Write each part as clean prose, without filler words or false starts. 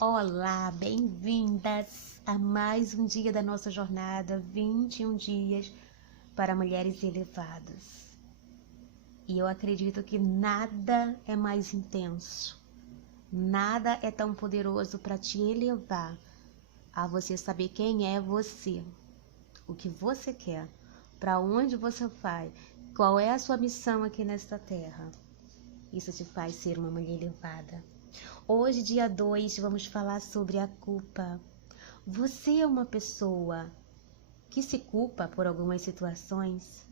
Olá, bem-vindas a mais um dia da nossa jornada 21 dias para mulheres elevadas. E eu acredito que nada é mais intenso, nada é tão poderoso para te elevar a você saber quem é você, o que você quer, para onde você vai, qual é a sua missão aqui nesta terra. Isso te faz ser uma mulher elevada. Hoje, dia 2, vamos falar sobre a culpa. Você é uma pessoa que se culpa por algumas situações?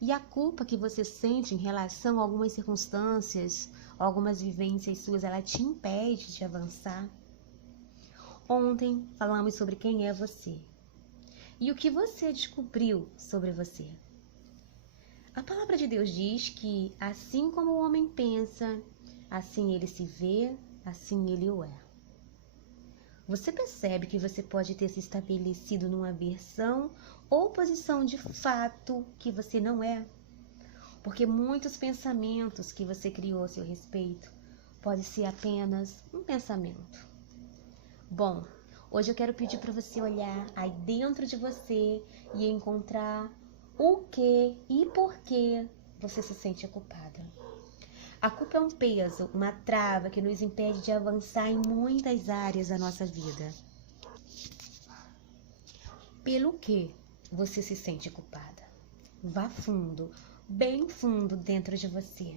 E a culpa que você sente em relação a algumas circunstâncias, algumas vivências suas, ela te impede de avançar? Ontem falamos sobre quem é você e o que você descobriu sobre você. A palavra de Deus diz que assim como o homem pensa, assim ele se vê, assim ele o é. Você percebe que você pode ter se estabelecido numa versão ou posição de fato que você não é? Porque muitos pensamentos que você criou a seu respeito pode ser apenas um pensamento. Bom, hoje eu quero pedir para você olhar aí dentro de você e encontrar o que e por que você se sente culpada. A culpa é um peso, uma trava que nos impede de avançar em muitas áreas da nossa vida. Pelo que você se sente culpada? Vá fundo, bem fundo dentro de você.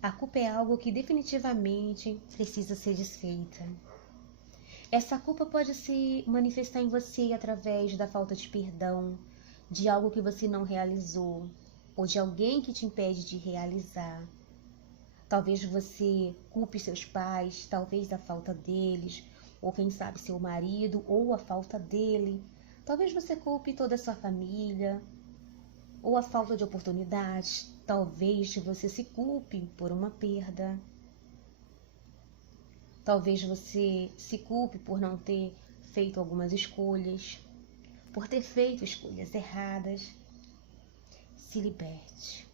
A culpa é algo que definitivamente precisa ser desfeita. Essa culpa pode se manifestar em você através da falta de perdão, de algo que você não realizou, ou de alguém que te impede de realizar. Talvez você culpe seus pais, talvez da falta deles, ou quem sabe seu marido, ou a falta dele. Talvez você culpe toda a sua família, ou a falta de oportunidades. Talvez você se culpe por uma perda. Talvez você se culpe por não ter feito algumas escolhas, por ter feito escolhas erradas. Se liberte,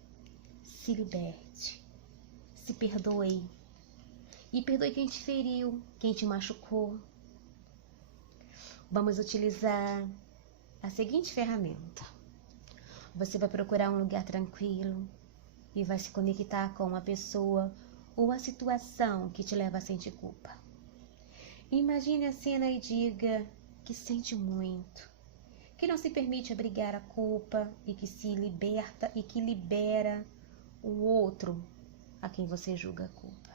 se liberte, se perdoe. E perdoe quem te feriu, quem te machucou. Vamos utilizar a seguinte ferramenta. Você vai procurar um lugar tranquilo e vai se conectar com uma pessoa ou a situação que te leva a sentir culpa. Imagine a cena e diga que sente muito, que não se permite abrigar a culpa e que se liberta e que libera o outro a quem você julga a culpa.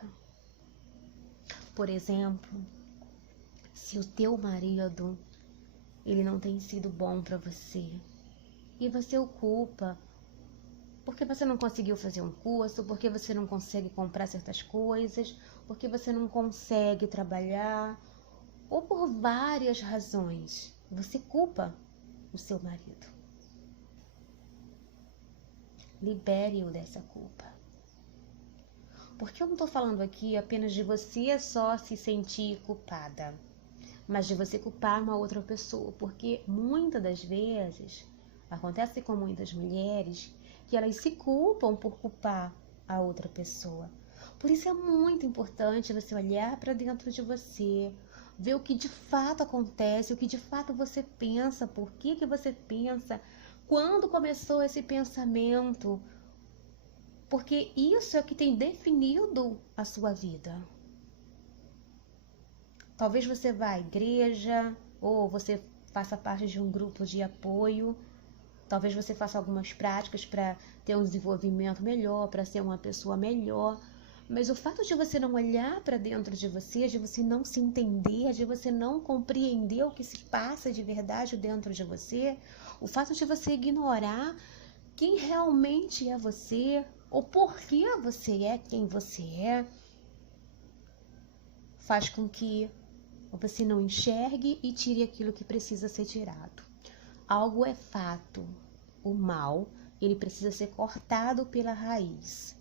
Por exemplo, se o teu marido ele não tem sido bom para você e você o culpa porque você não conseguiu fazer um curso, porque você não consegue comprar certas coisas, porque você não consegue trabalhar, ou por várias razões, você culpa o seu marido. Libere-o dessa culpa. Porque eu não estou falando aqui apenas de você só se sentir culpada, mas de você culpar uma outra pessoa, porque muitas das vezes acontece com muitas mulheres que elas se culpam por culpar a outra pessoa. Por isso é muito importante você olhar para dentro de você, ver o que de fato acontece, o que de fato você pensa, por que você pensa, quando começou esse pensamento, porque isso é o que tem definido a sua vida. Talvez você vá à igreja ou você faça parte de um grupo de apoio. Talvez você faça algumas práticas para ter um desenvolvimento melhor, para ser uma pessoa melhor. Mas o fato de você não olhar para dentro de você, de você não se entender, de você não compreender o que se passa de verdade dentro de você, o fato de você ignorar quem realmente é você, ou por que você é quem você é, faz com que você não enxergue e tire aquilo que precisa ser tirado. Algo é fato, o mal, ele precisa ser cortado pela raiz.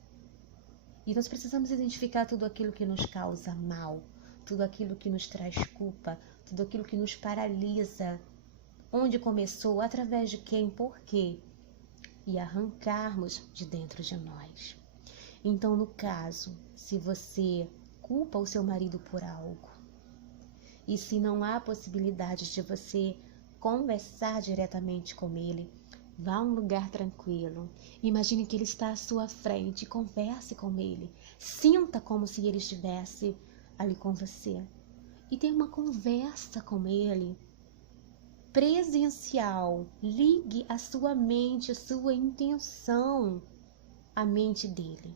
E nós precisamos identificar tudo aquilo que nos causa mal, tudo aquilo que nos traz culpa, tudo aquilo que nos paralisa, onde começou, através de quem, por quê, e arrancarmos de dentro de nós. Então, no caso, se você culpa o seu marido por algo, E se não há possibilidade de você conversar diretamente com ele, vá a um lugar tranquilo. Imagine que ele está à sua frente, converse com ele. Sinta como se ele estivesse ali com você. E tenha uma conversa com ele presencial. Ligue a sua mente, a sua intenção à mente dele.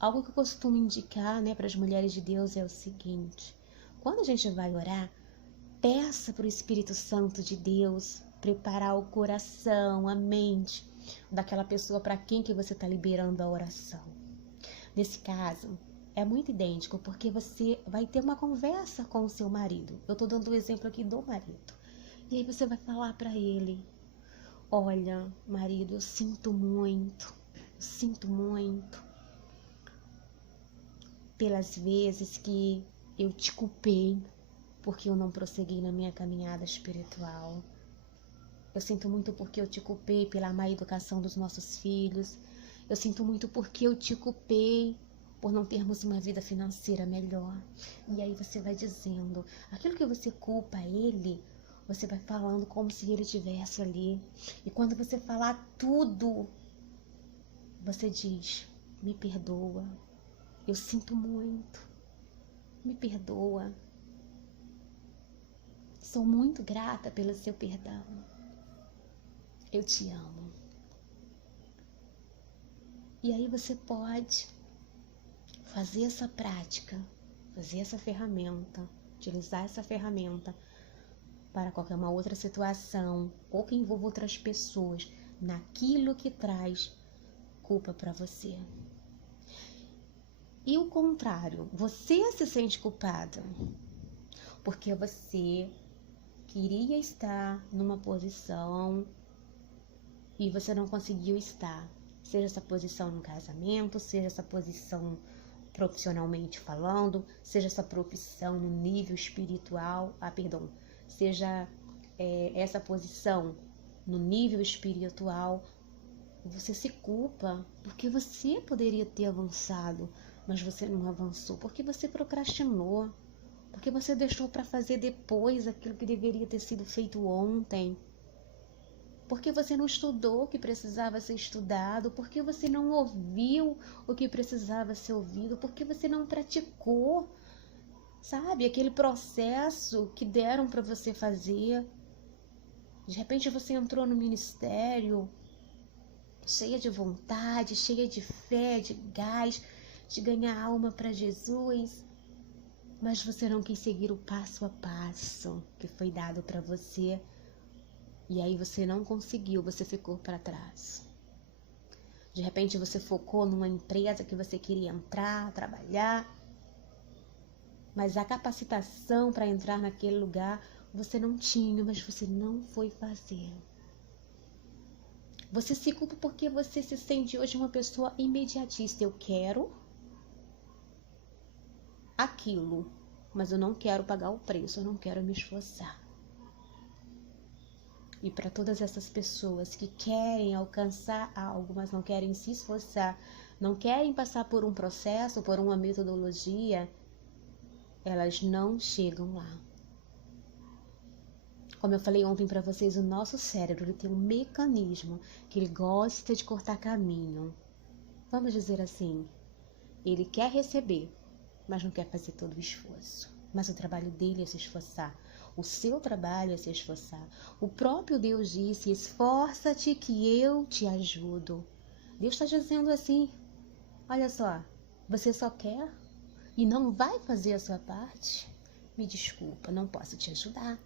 Algo que eu costumo indicar, para as mulheres de Deus é o seguinte: quando a gente vai orar, peça para o Espírito Santo de Deus preparar o coração, a mente daquela pessoa para quem que você está liberando a oração. Nesse caso, é muito idêntico, porque você vai ter uma conversa com o seu marido. Eu estou dando o exemplo aqui do marido. E aí você vai falar para ele: olha, marido, eu sinto muito pelas vezes que eu te culpei porque eu não prossegui na minha caminhada espiritual. Eu sinto muito porque eu te culpei pela má educação dos nossos filhos. Eu sinto muito porque eu te culpei por não termos uma vida financeira melhor. E aí você vai dizendo, aquilo que você culpa ele, você vai falando como se ele estivesse ali. E quando você falar tudo, você diz: me perdoa, eu sinto muito, me perdoa. Sou muito grata pelo seu perdão. Eu te amo. E aí você pode fazer essa prática, fazer essa ferramenta, utilizar essa ferramenta para qualquer uma outra situação ou que envolva outras pessoas naquilo que traz culpa para você. E o contrário, você se sente culpada porque você queria estar numa posição e você não conseguiu estar. Seja essa posição no casamento, seja essa posição profissionalmente falando, seja essa profissão no nível espiritual, seja essa posição no nível espiritual, você se culpa porque você poderia ter avançado, mas você não avançou, porque você procrastinou, porque você deixou para fazer depois aquilo que deveria ter sido feito ontem. Porque você não estudou o que precisava ser estudado, porque você não ouviu o que precisava ser ouvido, porque você não praticou, sabe? Aquele processo que deram para você fazer. De repente você entrou no ministério cheia de vontade, cheia de fé, de gás, de ganhar alma para Jesus, mas você não quis seguir o passo a passo que foi dado para você. E aí você não conseguiu, você ficou para trás. De repente você focou numa empresa que você queria entrar, trabalhar, mas a capacitação para entrar naquele lugar você não tinha, mas você não foi fazer. Você se culpa porque você se sente hoje uma pessoa imediatista. Eu quero aquilo, mas eu não quero pagar o preço, eu não quero me esforçar. E para todas essas pessoas que querem alcançar algo, mas não querem se esforçar, não querem passar por um processo, por uma metodologia, elas não chegam lá. Como eu falei ontem para vocês, o nosso cérebro ele tem um mecanismo que ele gosta de cortar caminho. Vamos dizer assim, ele quer receber, mas não quer fazer todo o esforço. Mas o trabalho dele é se esforçar. O seu trabalho é se esforçar. O próprio Deus disse: esforça-te que eu te ajudo. Deus está dizendo assim: olha só, você só quer e não vai fazer a sua parte? Me desculpa, não posso te ajudar.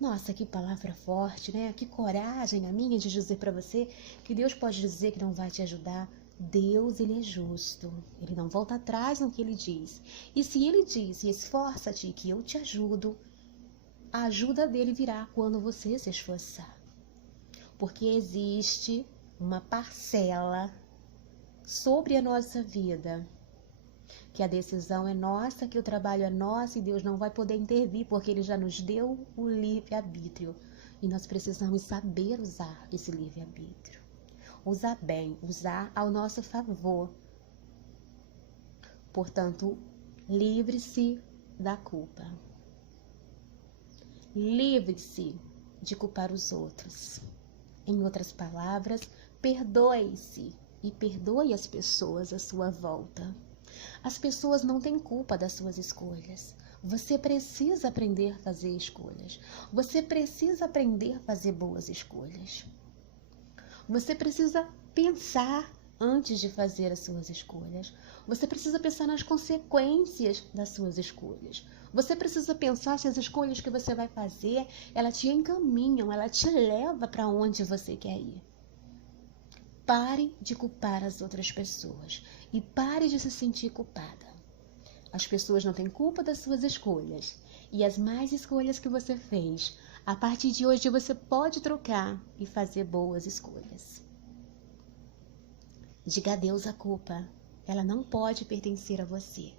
Nossa, que palavra forte, né? Que coragem a minha de dizer para você que Deus pode dizer que não vai te ajudar. Deus, ele é justo. Ele não volta atrás no que ele diz. E se ele diz: esforça-te que eu te ajudo, a ajuda dele virá quando você se esforçar. Porque existe uma parcela sobre a nossa vida, que a decisão é nossa, que o trabalho é nosso e Deus não vai poder intervir, porque ele já nos deu o livre-arbítrio. E nós precisamos saber usar esse livre-arbítrio. Usar bem, usar ao nosso favor. Portanto, livre-se da culpa. Livre-se de culpar os outros. Em outras palavras, perdoe-se e perdoe as pessoas à sua volta. As pessoas não têm culpa das suas escolhas. Você precisa aprender a fazer escolhas. Você precisa aprender a fazer boas escolhas. Você precisa pensar antes de fazer as suas escolhas. Você precisa pensar nas consequências das suas escolhas. Você precisa pensar se as escolhas que você vai fazer, elas te encaminham, ela te leva para onde você quer ir. Pare de culpar as outras pessoas e pare de se sentir culpada. As pessoas não têm culpa das suas escolhas e as más escolhas que você fez, a partir de hoje você pode trocar e fazer boas escolhas. Diga adeus à culpa, ela não pode pertencer a você.